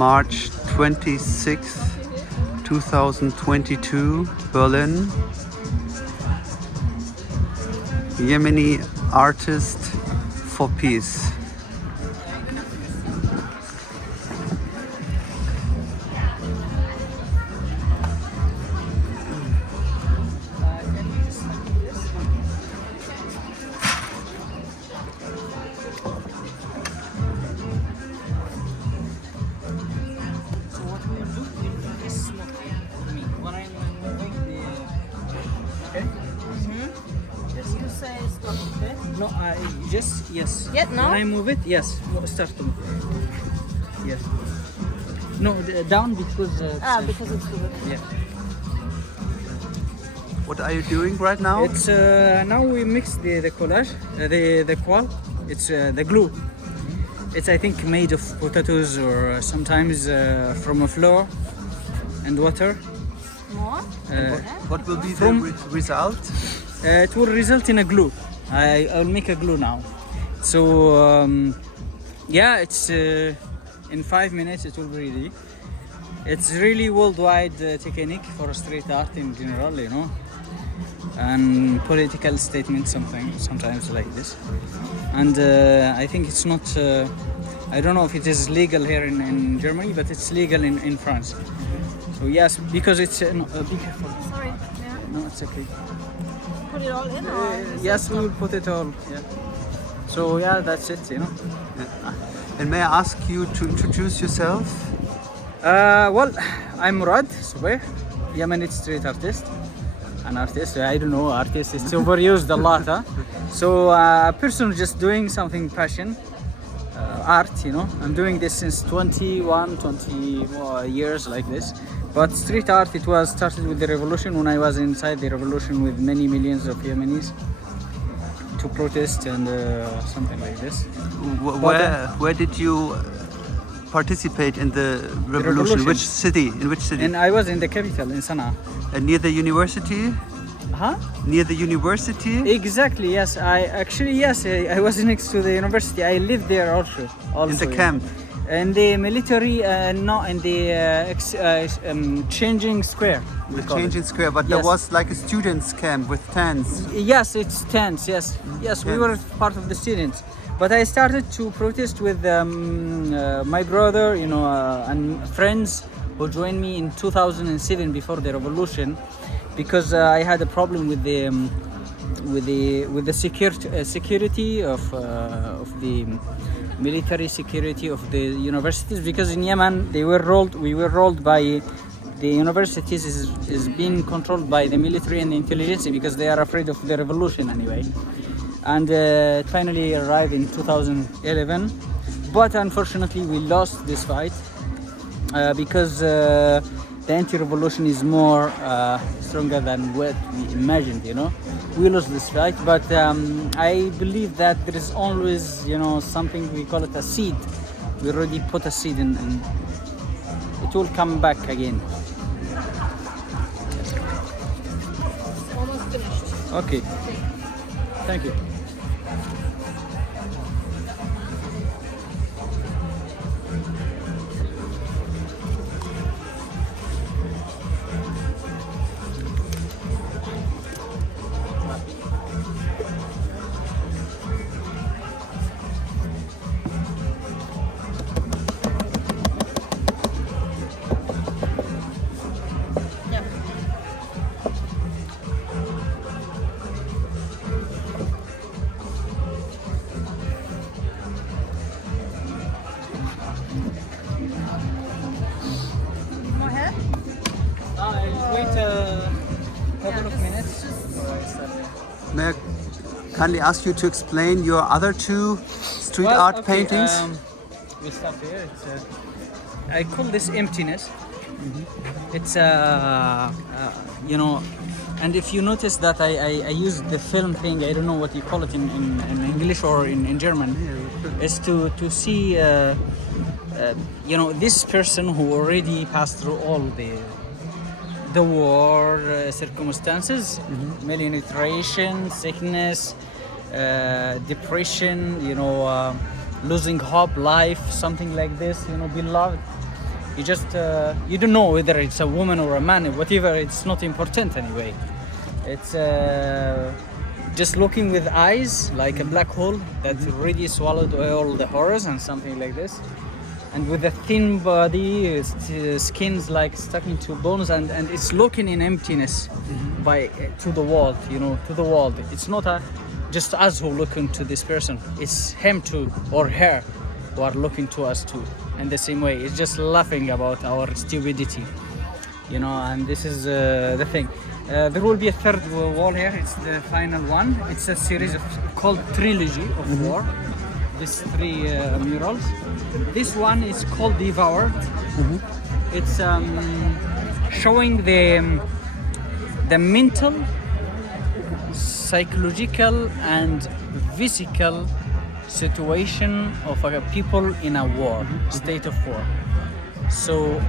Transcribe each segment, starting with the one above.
March 26th, 2022, Berlin. Yemeni artist for peace. No, I just yes. Yeah, no? When I move it, yes. Start to move. Yes. No, down because. Because it's good. Yeah. What are you doing right now? It's now we mix the collage, the qual. It's the glue. It's I think made of potatoes or sometimes from a flour and water. More? What will be the result? It will result in a glue. I'll make a glue now. So yeah, it's in 5 minutes it will be ready. It's really worldwide technique for street art in general, you know, and political statement sometimes like this. And I think it's not. I don't know if it is legal here in Germany, but it's legal in France. So yes, because it's no, be careful. Sorry. Yeah. No, it's okay. Put it all in or? Yes, we will put it all. Yeah. So yeah, that's it. You know. And may I ask you to introduce yourself? Well, I'm Murad, Subay, Yemeni street artist. An artist, I don't know, artist is overused a lot. Huh? So a person just doing something passion, art, you know. I'm doing this since 20 years like this. But street art, it was started with the revolution when I was inside the revolution with many millions of Yemenis to protest and something like this. Where did you participate in the revolution? Which city? In which city? And I was in the capital, in Sana'a. Near the university? Huh? Near the university? Exactly, yes. I was next to the university. I lived there also In the yeah. camp? In the military, no, in the changing square. The changing square, but there Yes. was like a students' camp with tents. Yes, it's tents. Yes, yes, we were part of the students. But I started to protest with my brother, you know, and friends who joined me in 2007 before the revolution, because I had a problem with the security of the military security of the universities, because in Yemen we were ruled by the universities is being controlled by the military and the intelligence because they are afraid of the revolution anyway. And it finally arrived in 2011, but unfortunately we lost this fight because the anti-revolution is more stronger than what we imagined, you know. We lost this fight, but I believe that there is always, you know, something, we call it a seed. We already put a seed in and it will come back again. Almost finished. Okay, thank you. Yeah. More hair? I'll wait a couple of minutes. May I kindly ask you to explain your other two street art paintings? We start here. I call this emptiness. It's you know, and if you notice that I use the film thing, I don't know what you call it in English or in German, is to see you know, this person who already passed through all the war circumstances, malnutrition, sickness, depression, you know, losing hope, life, something like this, you know, beloved. You just you don't know whether it's a woman or a man, whatever. It's not important anyway. It's just looking with eyes like a black hole that already swallowed all the horrors and something like this. And with a thin body, skin's like stuck into bones, and it's looking in emptiness to the world, to the world. It's not just us who look into this person. It's him too, or her, who are looking to us too. In the same way, it's just laughing about our stupidity, and this is the thing. There will be a third wall here. It's the final one. It's a series called Trilogy of War. These 3 murals. This one is called Devoured. It's showing the mental, psychological, and physical situation of people in a war, state of war. So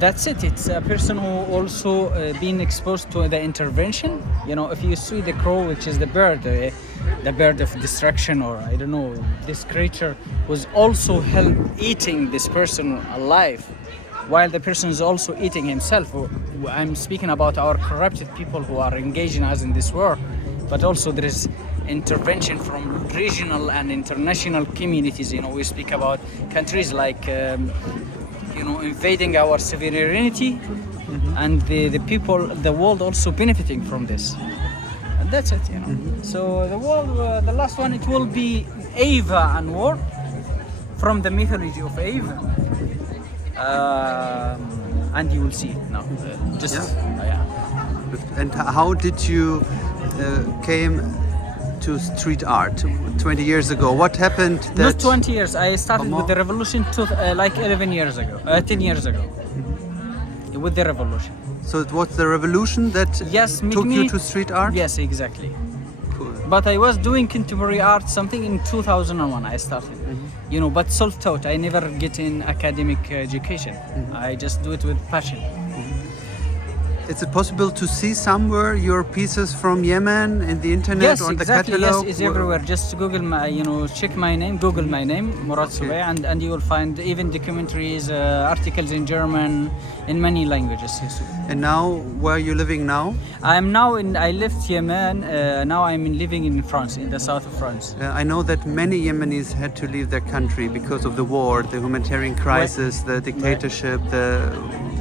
that's it. It's a person who also been exposed to the intervention. If you see the crow, which is the bird of destruction, or I don't know, this creature was also eating this person alive, while the person is also eating himself. I'm speaking about our corrupted people who are engaging us in this war, but also there is intervention from regional and international communities. We speak about countries like invading our sovereignty, and the people, the world also benefiting from this. And that's it, So the last one, it will be Eva and war, from the mythology of Eva. And you will see it now. And how did you came to street art 20 years ago? What happened? Not 20 years. I started with the revolution like 11 years ago, 10 years ago, with the revolution. So it was the revolution that took you to street art? Yes, exactly. Cool. But I was doing contemporary art something in 2001. I started, but self-taught. I never get in academic education. I just do it with passion. Is it possible to see somewhere your pieces from Yemen in the internet or the catalog? Yes, it's everywhere. Just Google check my name, Google my name, Murad Subay, and you will find even documentaries, articles in German, in many languages. And now, where are you living now? I left Yemen. Now I'm living in France, in the south of France. I know that many Yemenis had to leave their country because of the war, the humanitarian crisis, the dictatorship, the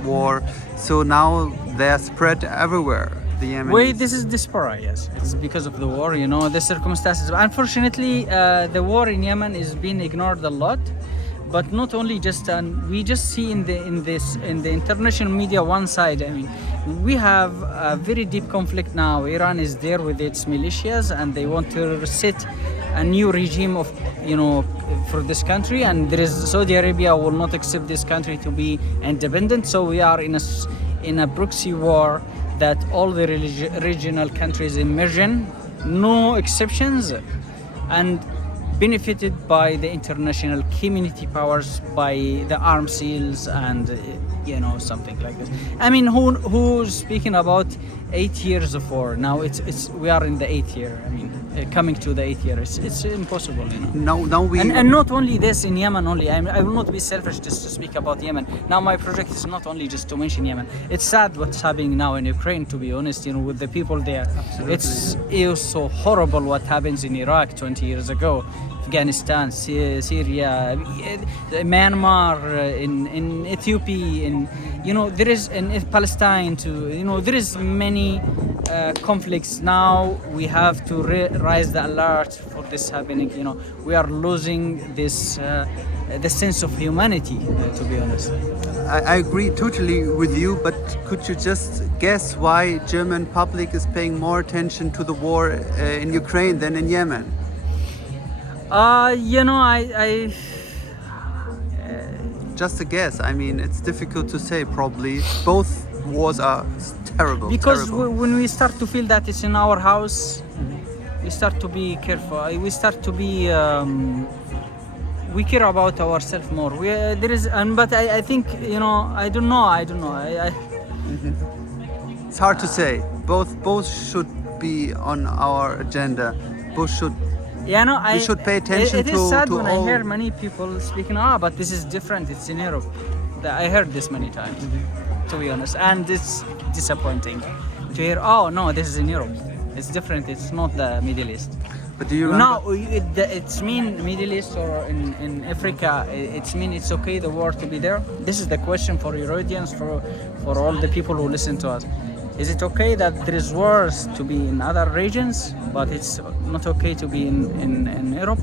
war. So now they are spread everywhere. The Yemenis. Wait, this is diaspora, yes. It's because of the war, the circumstances. Unfortunately, the war in Yemen is being ignored a lot. But not only just, we just see in the international media one side. I mean, we have a very deep conflict now. Iran is there with its militias, and they want to set a new regime of, for this country. And there is Saudi Arabia will not accept this country to be independent. So we are in a proxy war that all the regional countries immersion, no exceptions, and benefited by the international community powers, by the armed seals, and something like this. I mean, who's speaking about 8 years of war? Now we are in the 8th year. I mean, coming to the 8th year. It's impossible, Now we and not only this in Yemen only. I will not be selfish just to speak about Yemen. Now my project is not only just to mention Yemen. It's sad what's happening now in Ukraine, to be honest. with the people there. Absolutely. It's so horrible what happens in Iraq 20 years ago. Afghanistan, Syria, Myanmar, in Ethiopia, there is in Palestine too. There is many conflicts now. We have to raise the alert for this happening. We are losing this the sense of humanity. To be honest, I agree totally with you. But could you just guess why German public is paying more attention to the war in Ukraine than in Yemen? Just a guess. I mean, it's difficult to say. Probably both wars are terrible. Because terrible. When we start to feel that it's in our house, we start to be careful. We start to be. We care about ourselves more. But I think I don't know. It's hard to say. Both should be on our agenda. Both should Yeah, no, We should pay attention it is sad to when all. I hear many people speaking. But this is different. It's in Europe. I heard this many times, to be honest, and it's disappointing to hear. Oh no, this is in Europe. It's different. It's not the Middle East. But do you remember? No, it's mean Middle East or in Africa. It's mean it's okay the war to be there. This is the question for your audience, for all the people who listen to us. Is it okay that there is wars to be in other regions, but it's not okay to be in Europe?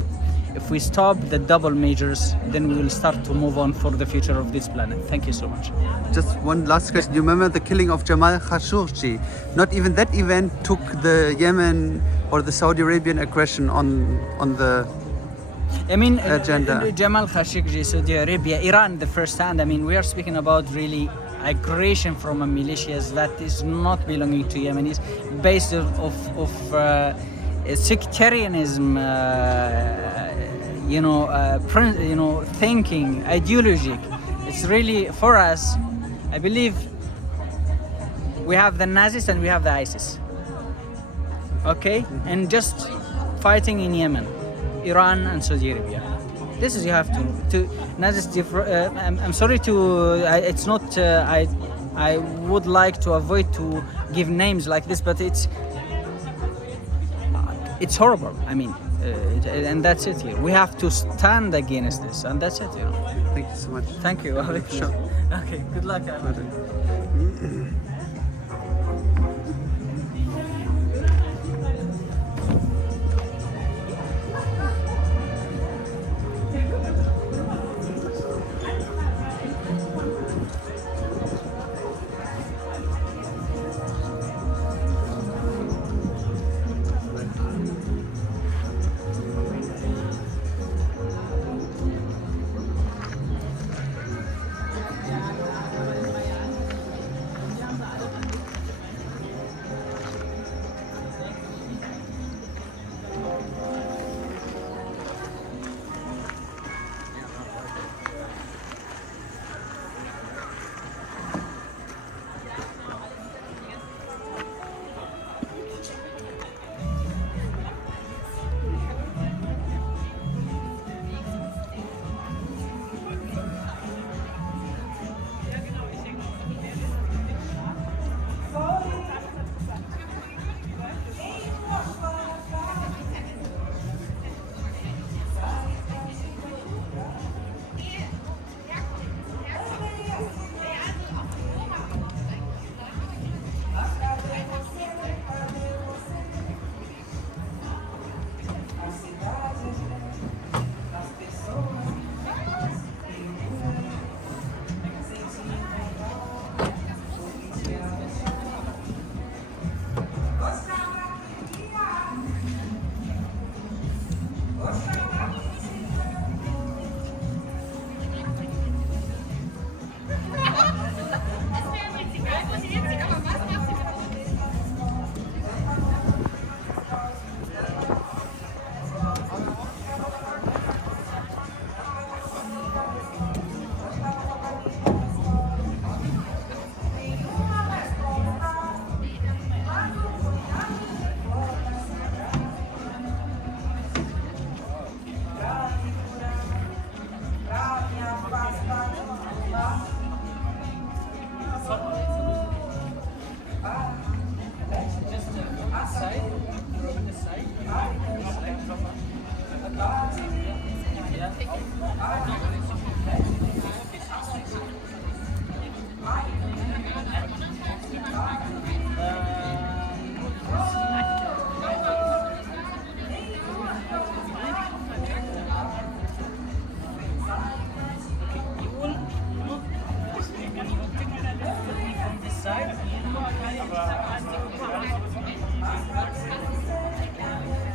If we stop the double measures, then we will start to move on for the future of this planet. Thank you so much. Just one last question. You remember the killing of Jamal Khashoggi? Not even that event took the Yemen or the Saudi Arabian aggression on the I mean, agenda. Jamal Khashoggi, Saudi Arabia, Iran, the first hand. I mean, we are speaking about really aggression from a militias that is not belonging to Yemenis, based of sectarianism, thinking, ideologic. It's really for us. I believe we have the Nazis and we have the ISIS. Okay, and just fighting in Yemen, Iran and Saudi Arabia. This is you have to Nazis. I'm sorry to. It's not. I would like to avoid to give names like this, but it's horrible. I mean, and that's it. Here we have to stand against this, and that's it. Thank you so much. Thank you. Sure. Okay. Good luck.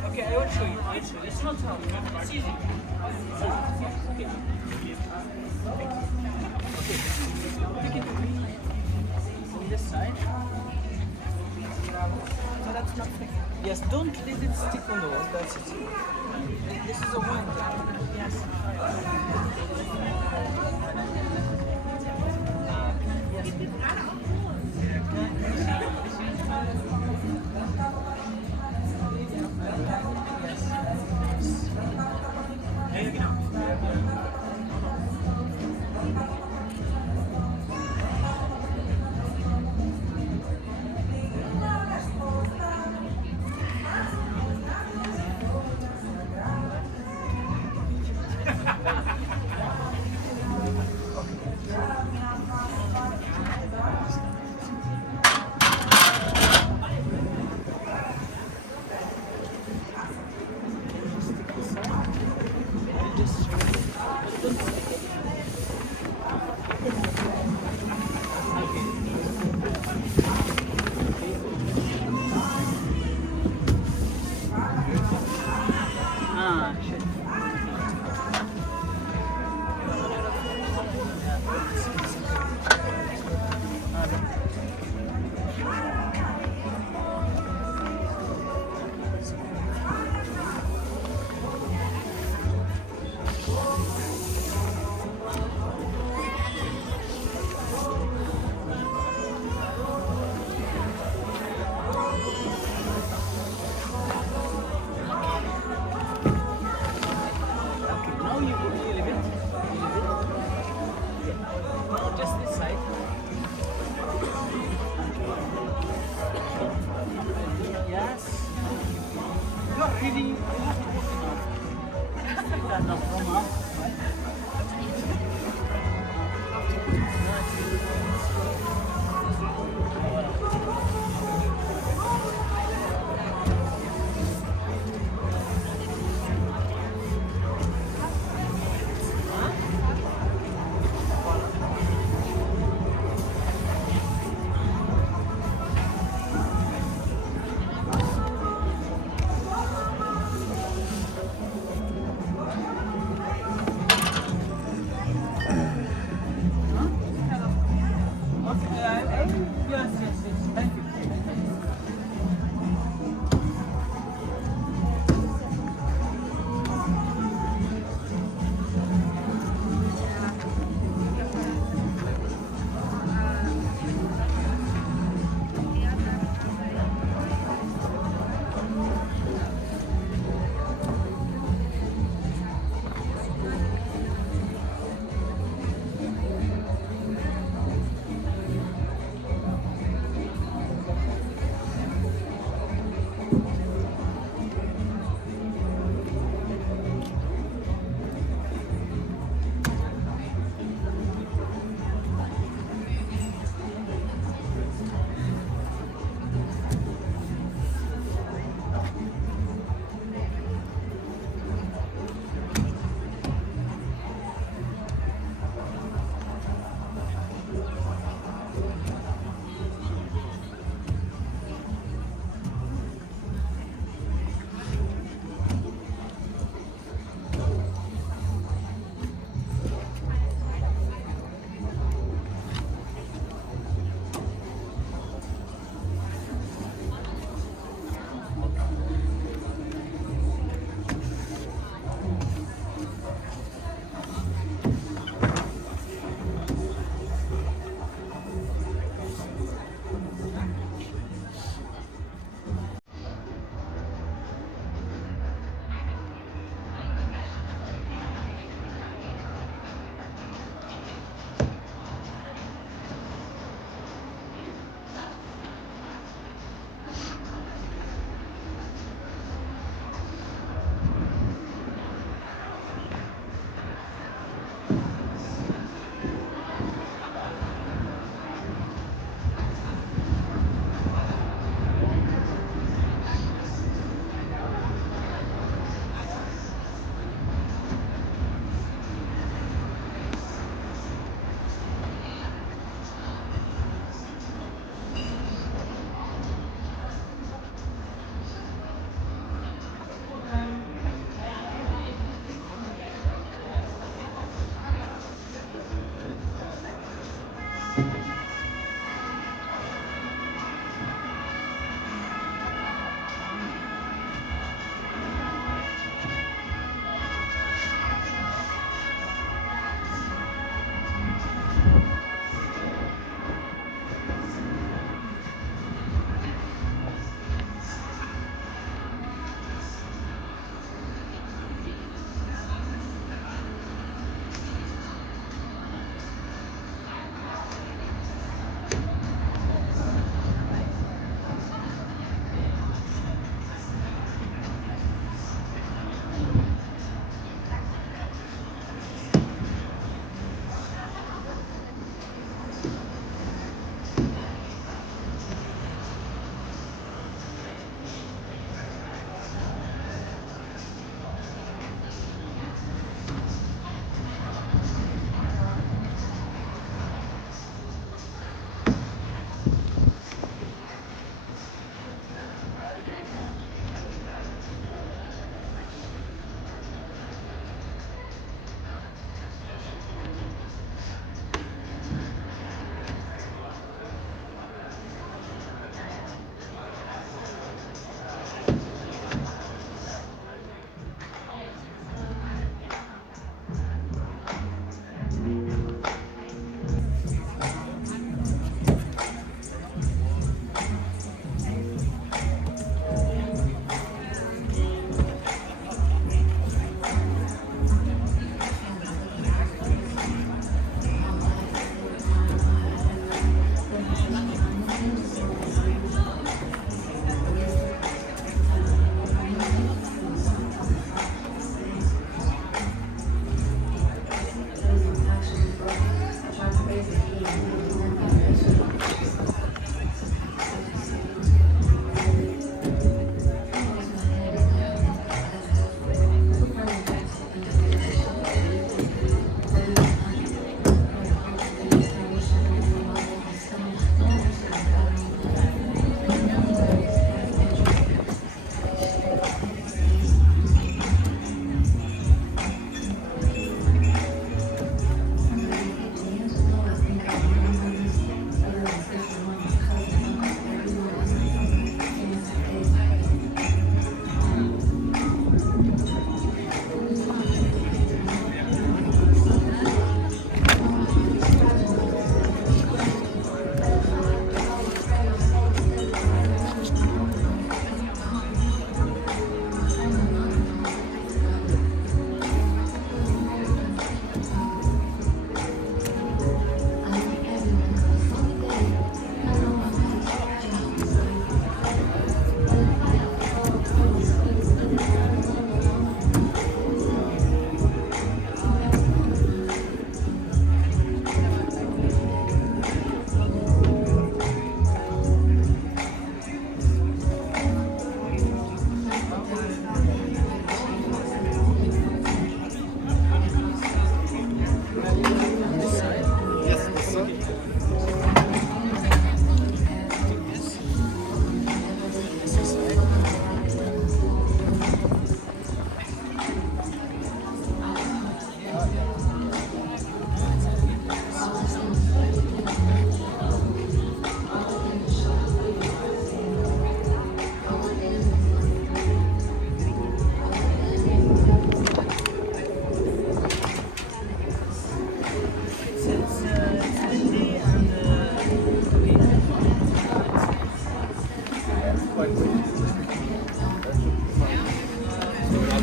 Okay, I will show you. It's not hard. It's easy. Okay. Take it from this side. So that's not thick. Yes, don't let it stick on the wall. That's it. This is a wind. Yes.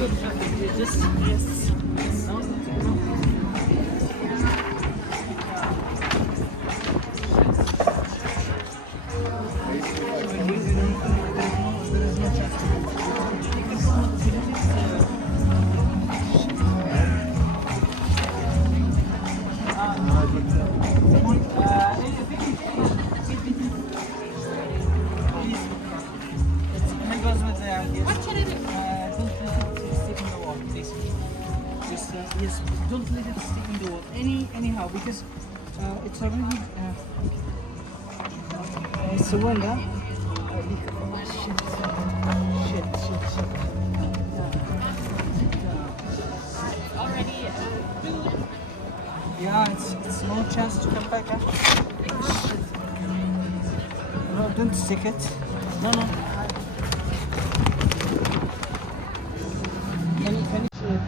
Just yes. No. Yes, don't let it stick in the wall. Anyhow, because it's already it's a window. Shit. Already Yeah, it's no chance to come back. Huh? No, don't stick it. No. Can you take?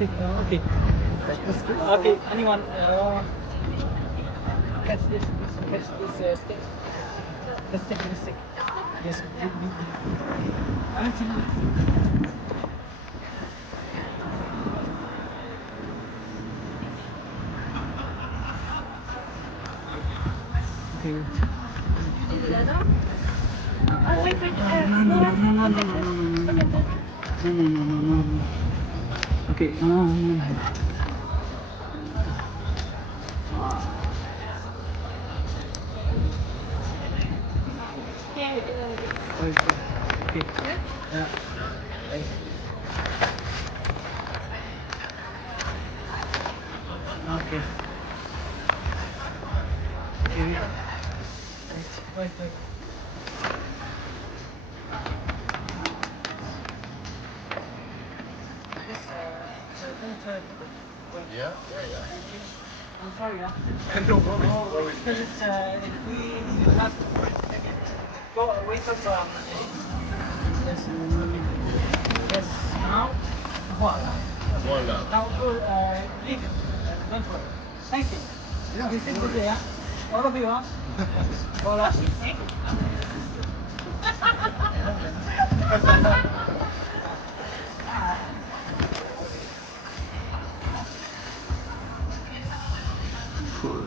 Okay. Okay. Anyone? Catch this stick. The stick. Yes. Until. Okay. Oh, wait. No. Okay. No. Okay. Yeah. Right. Okay. Okay. Wait. Yeah. I'm sorry, yeah. No worries. Because it's if we have go wake up yes. Yes. Now voila. Voila. Now go leave it. Don't worry. Thank you. Yeah. You sit there, yeah? All of you, huh? Voila. Cool.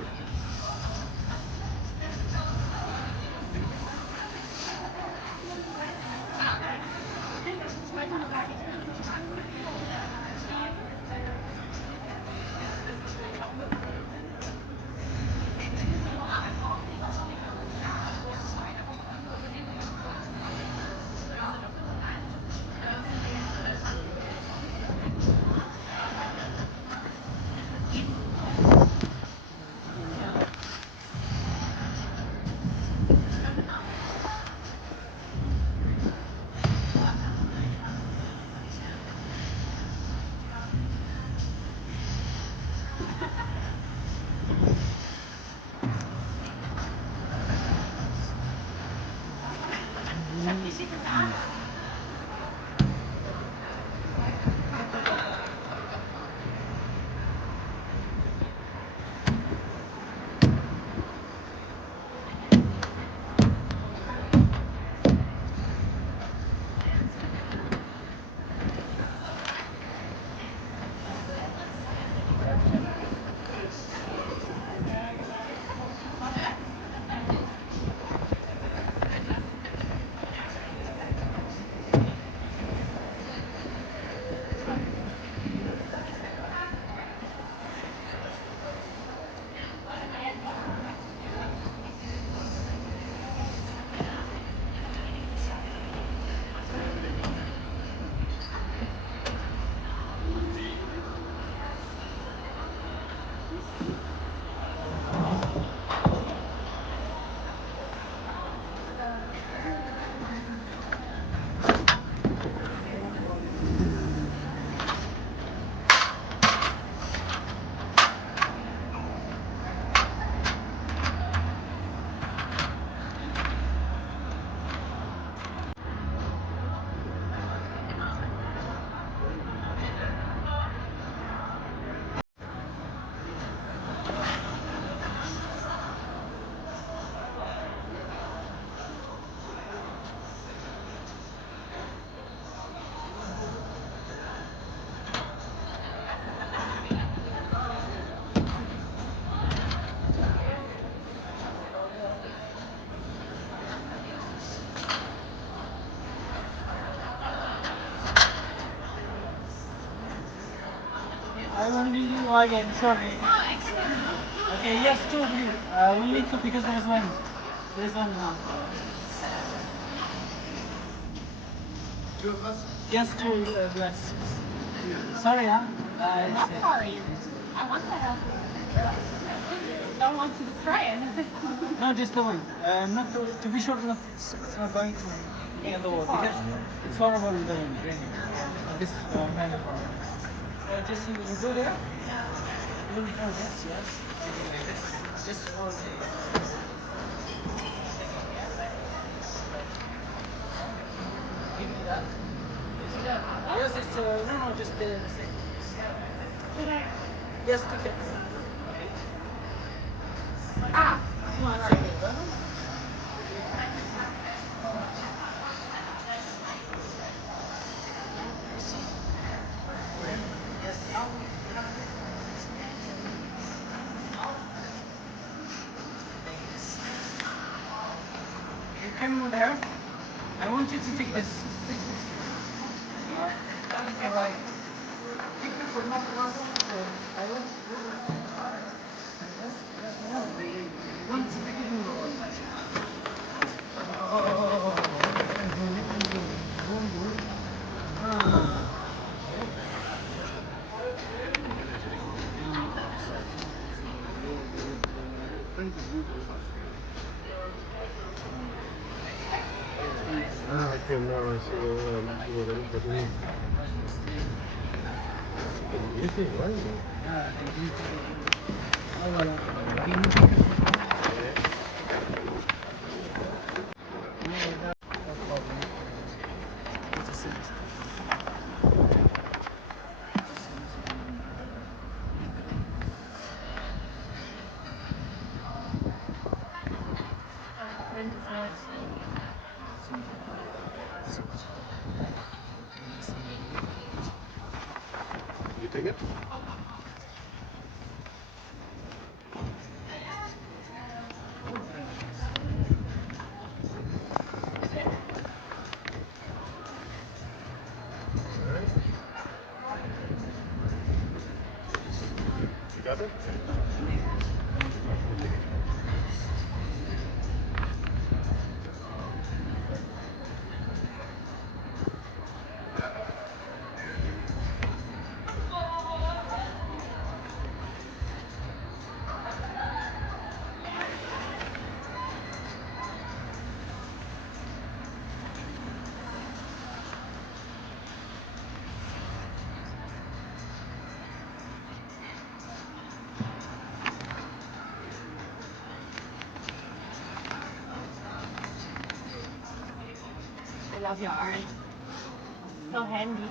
I will need you again, sorry. Okay, yes, two, please. We need two because there's one. There's one now. Yes, two glasses. Sorry, huh? Not sorry. I want to help you. Don't want to destroy it. No, just the one. Not to be sure, not it's not going to be on the wall because it's horrible the raining. This kind of problem. Just you go there. You will draw this, yes. Something like this. Just hold it. Give me that. See that? Yes, it's no, just the same. Yes, take it. Okay. Ah! Sorry. You come there. I want you to take this. Okay, right. Take this for not one. I want you to. Yes, yes, yes. Don't stick it in the wall. I can now see what I'm putting. You see, right? You take it? Alright. You got it? You take it. I love your art. So handy.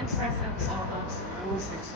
Impressive. I will fix it.